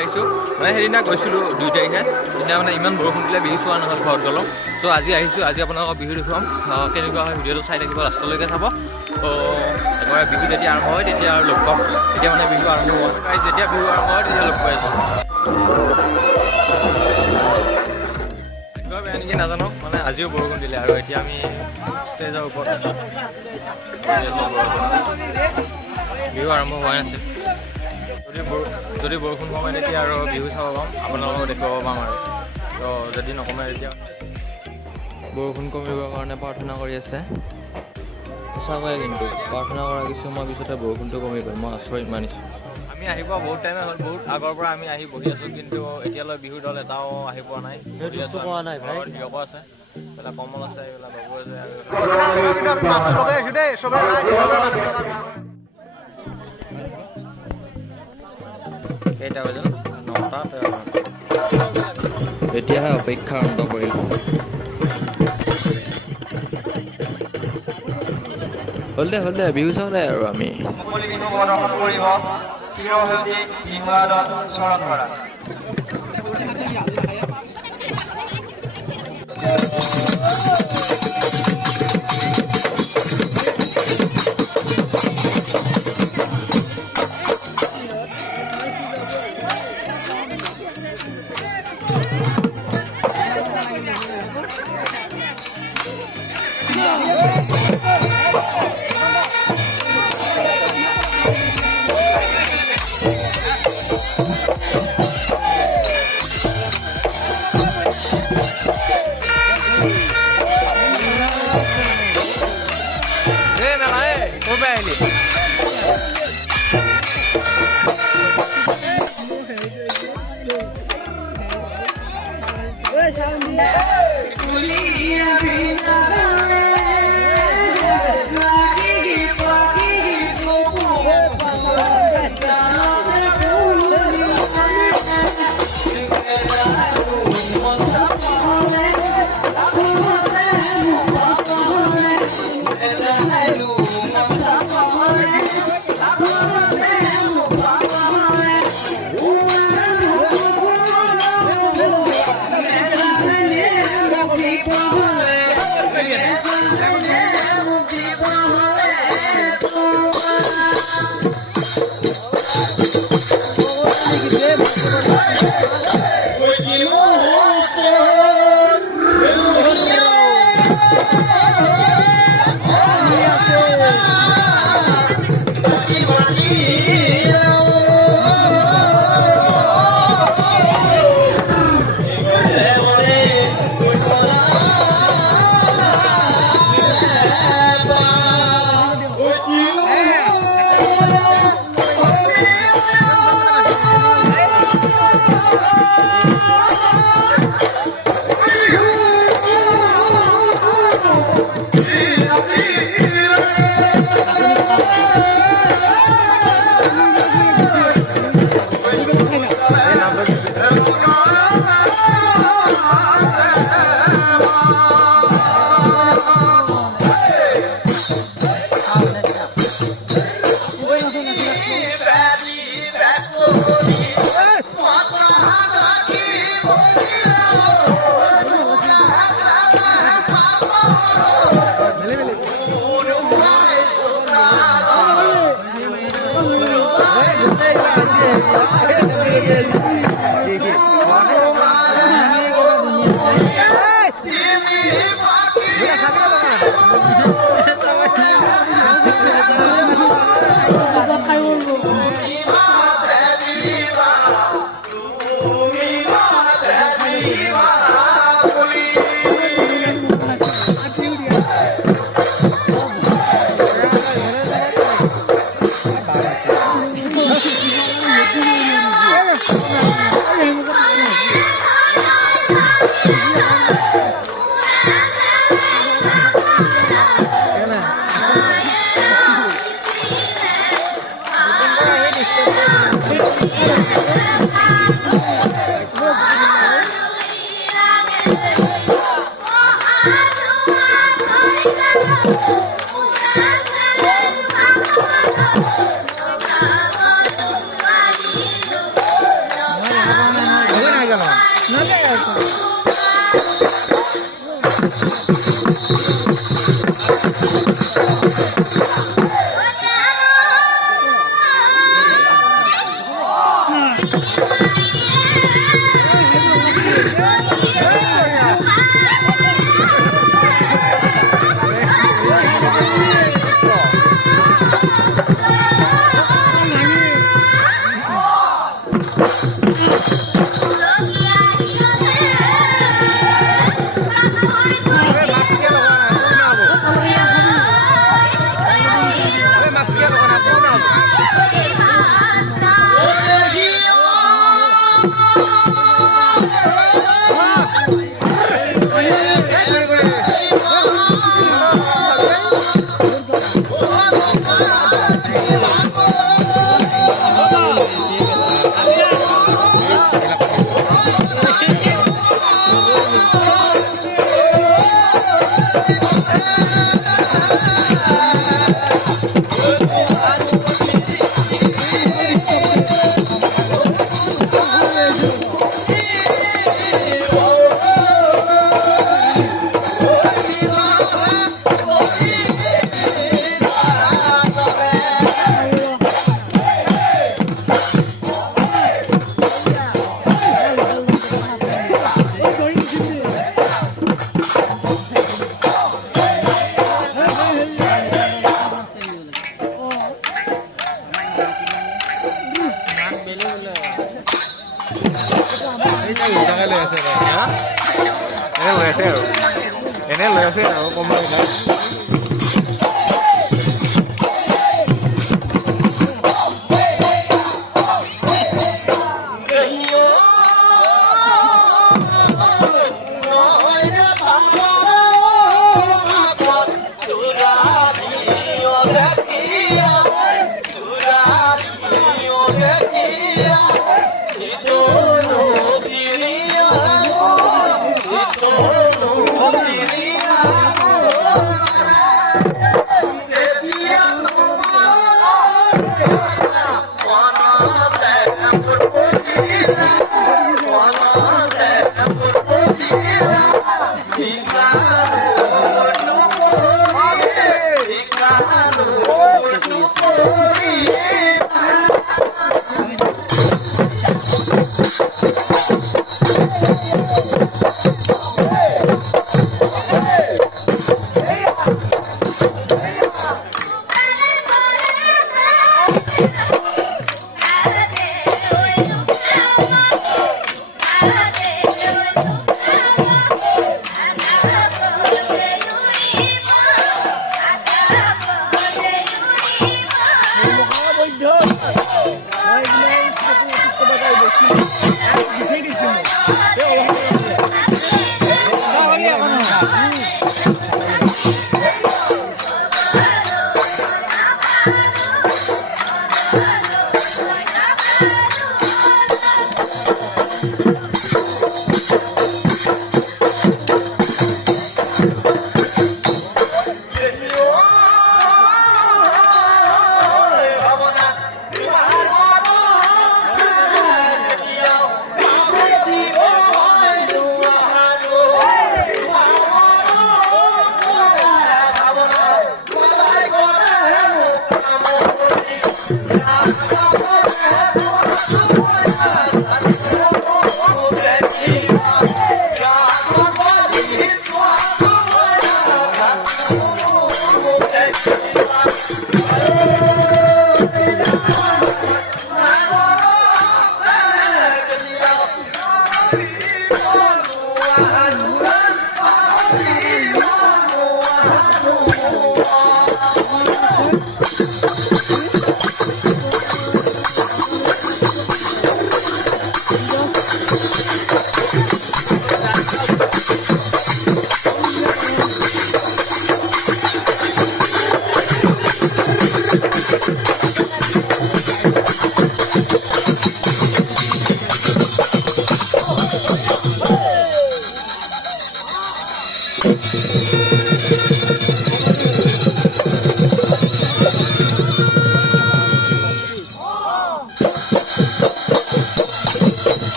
আহিছোঁ মানে সেইদিনা গৈছিলোঁ 2 তাৰিখে সেইদিনা মানে ইমান বৰষুণ দিলে বিহু চোৱা নহ'ল ঘৰত গ'লোঁ চ' আজি আহিছোঁ আজি আপোনালোকক বিহু দেখুৱাম কেনেকুৱা হয় ভিডিঅ'টো চাই থাকিব লাষ্টলৈকে চাব ত' এবাৰ বিহু যেতিয়া আৰম্ভ হয় তেতিয়া আৰু লগ পাম তেতিয়া মানে বিহু আৰম্ভ হোৱা নাই যেতিয়া বিহু আৰম্ভ হয় তেতিয়া লগ পাই আছোঁ কিবা বেয়া নেকি নাজানো মানে আজিও বৰষুণ দিলে আৰু এতিয়া আমি ষ্টেজৰ ওপৰত আছোঁ বিহু আৰম্ভ হোৱা নাছিল যদি বৰষুণ কমে তেতিয়া আৰু বিহু চাব পাম আপোনালোকক দেখুৱাব পাম আৰু তো যদি নকমে তেতিয়া বৰষুণ কমিবৰ কাৰণে প্ৰাৰ্থনা কৰি আছে সঁচাকৈয়ে কিন্তু প্ৰাৰ্থনা কৰা কিছু মই পিছতে বৰষুণটো কমি গ'ল মই আচৰিত মানিছোঁ আমি আহি পোৱা বহুত টাইমে হ'ল বহুত আগৰ পৰা আমি আহি বহি আছোঁ কিন্তু এতিয়ালৈ বিহু দল এটাও আহি পোৱা নাই হিৰকো আছে এইবিলাক কমল আছে এইবিলাক বাবু আছে কেইটা বাজিল 9টা এতিয়াহে অপেক্ষা আৰম্ভ কৰিল হ'ল দে বিহু চাওঁ দে আৰু আমি বিহু প্ৰদৰ্শন কৰিব চিৰসেউজী বিহু আদত চৰণ কৰা লৈ আছে আৰু এনে লৈ আছে আৰু কোনোবা এটা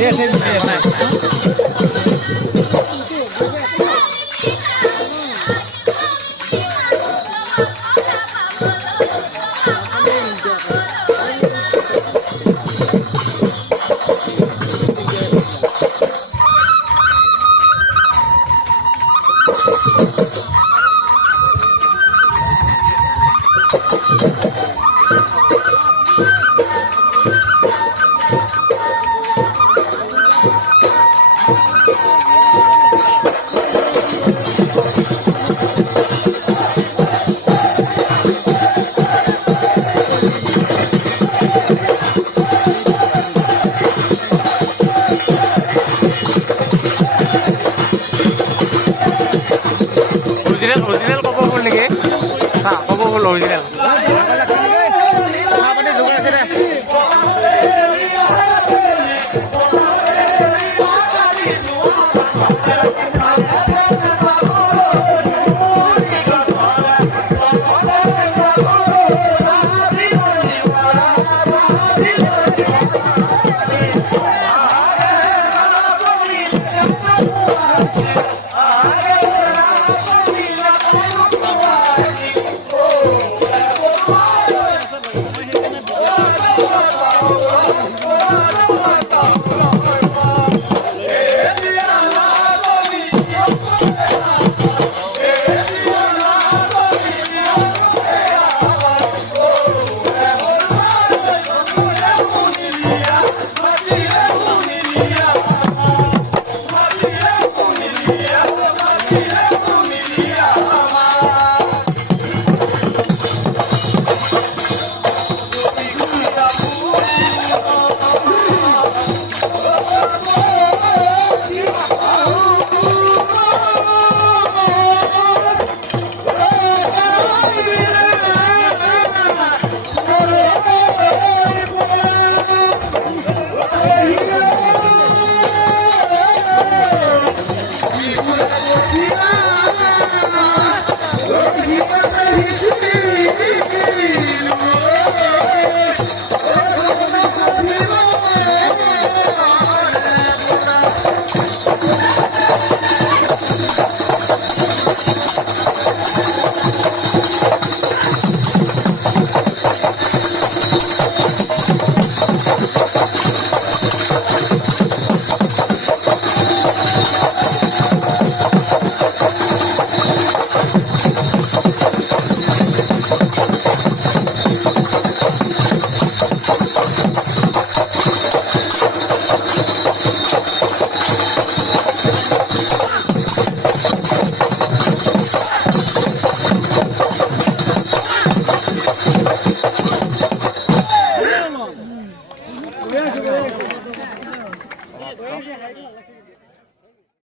Yes, yes, yes. original kopo full niki ha kopo full original